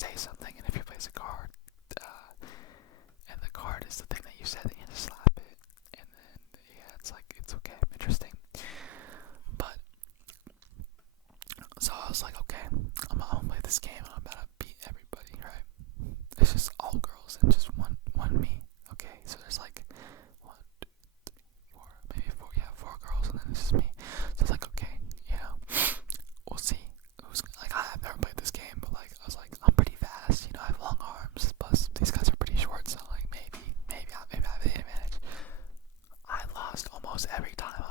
say something, and if he plays a card, and the card is the thing that you said, then you have to slap it, and then yeah, it's like it's okay, interesting. But so I was like, okay, I'm gonna play this game, and I'm about to beat everybody, right? It's just all girls and just one me. Okay, so there's like one, two, three, four, maybe four, yeah, four girls, and then it's just me. So it's like, okay, you know, we'll see who's like. I've never played this game, but like I was like, I'm pretty fast, you know, I have long arms. Plus these guys are pretty short, so like maybe I have the advantage. I lost almost every time.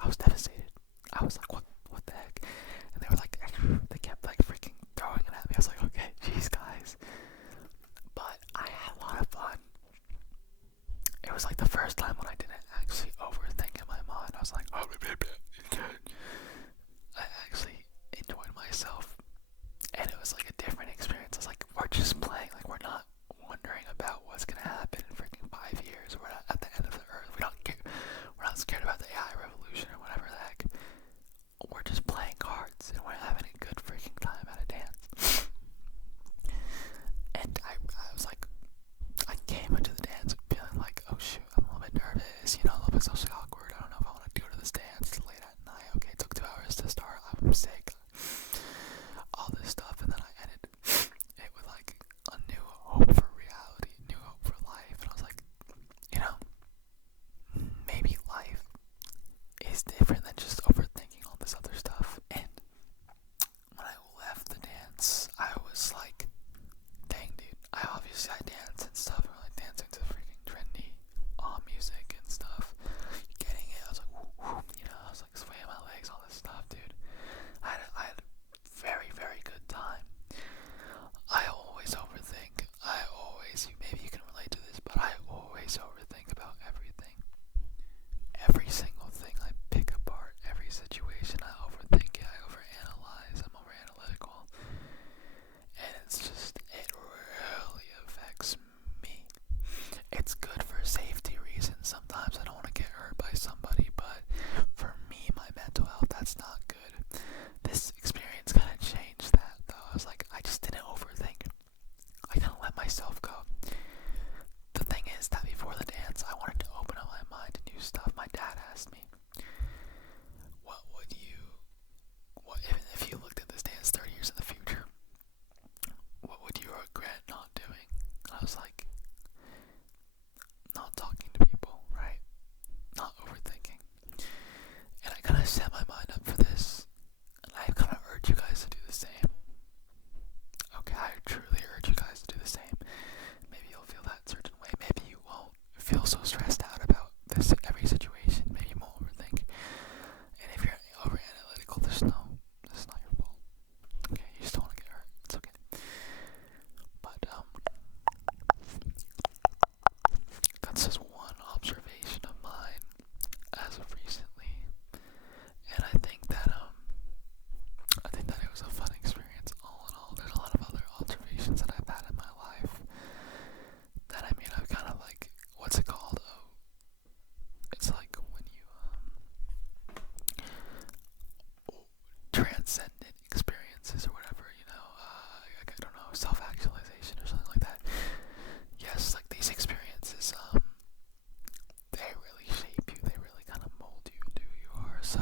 I was devastated. I was like, what the heck? And they were like, they kept like freaking throwing it at me. I was like, okay, jeez, guys. But I had a lot of fun. It was like the first time when I didn't actually overthink in my mind. I was like, oh, I actually enjoyed myself, and it was like a different experience. I was like, we're just playing, like we're not wondering about what's gonna happen in freaking 5 years. We're not at the end of the earth. We're not scared about the AI revolution or whatever the heck. We're just playing cards, and we're having a good freaking time at a dance. And I was like, I came into the dance feeling like, oh shoot, I'm a little bit nervous, you know, a little bit socially awkward. I don't know if I want to go to this dance. It's late at night. Okay, it took 2 hours to start. I'm sick. All this stuff, and then I ended it with like a new hope for reality, new hope for life. And I was like, you know, maybe life is different than just overthinking all this other stuff. And when I left the dance, I was like, dang, dude, I dance and stuff, and like dancing to freaking trendy music and stuff. Getting it, I was like, whoop, whoop, you know, I was like swaying my legs, all this stuff, dude. I had a very, very good time. I always overthink. Maybe you can relate to this, but I always overthink about everything. Every single thing I pick apart, every situation, I overthink it, I overanalyze, I'm overanalytical. And it really affects me. It's good for safety reasons. Sometimes I don't want to get hurt by somebody, but for me, my mental health, that's not good. This experience kind of changed that, though. I was like, I just didn't overthink. I kind of let myself go. The thing is that before the dance, I wanted to open up my mind to new stuff. My dad asked me, if you looked at this dance 30 years in the future, what would you regret not doing? I was like, not talking to people, right? Not overthinking. And I kind of set my mind up for this, and I kind of urge you guys to do the same. Okay, I truly urge you guys to do the same. Maybe you'll feel that certain way. Maybe you won't feel so stressed out about this every situation. Maybe you won't overthink. And if you're over analytical, this is not your fault. Okay, you just don't want to get hurt. It's okay. But that's just one observation of mine as of recently. And I think that it was a fun experience all in all. There's a lot of other observations that I've had in my life that I've kind of like, what's it called? Oh, it's like when you transcendent experiences or whatever, you know, I don't know, self-actualization or something like that. Yes, like these experiences, they really shape you, they really kind of mold you into who you are, so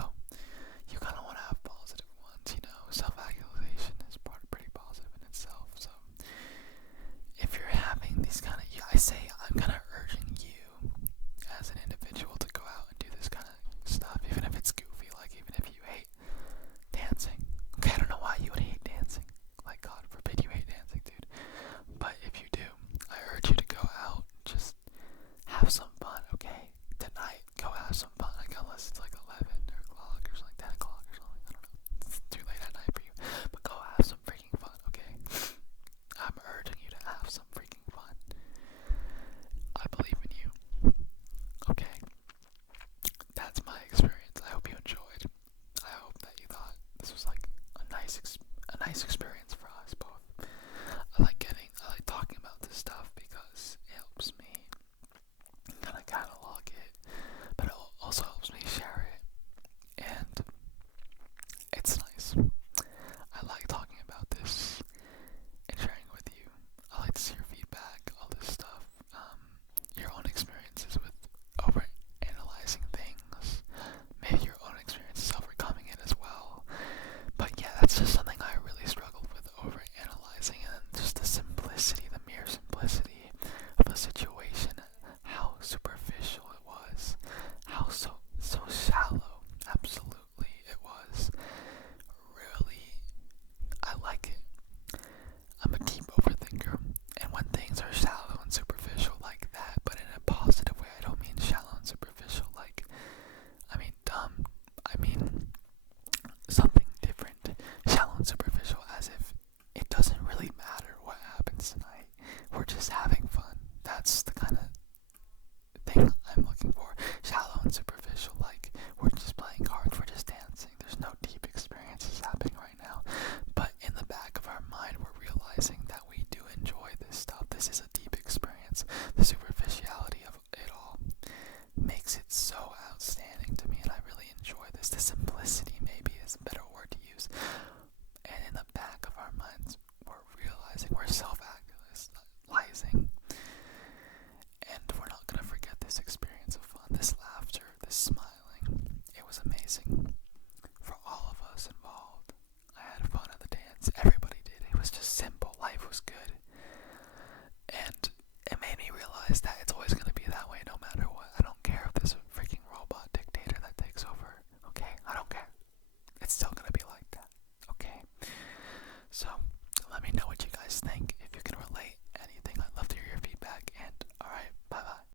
you kind of want to have positive ones, you know. Self-actualization is pretty positive in itself, so if you're having these kind of, I'm kind of urging you as an individual to go out and do this kind of stuff, even if it's goofy, like even if you hate dancing, looks good.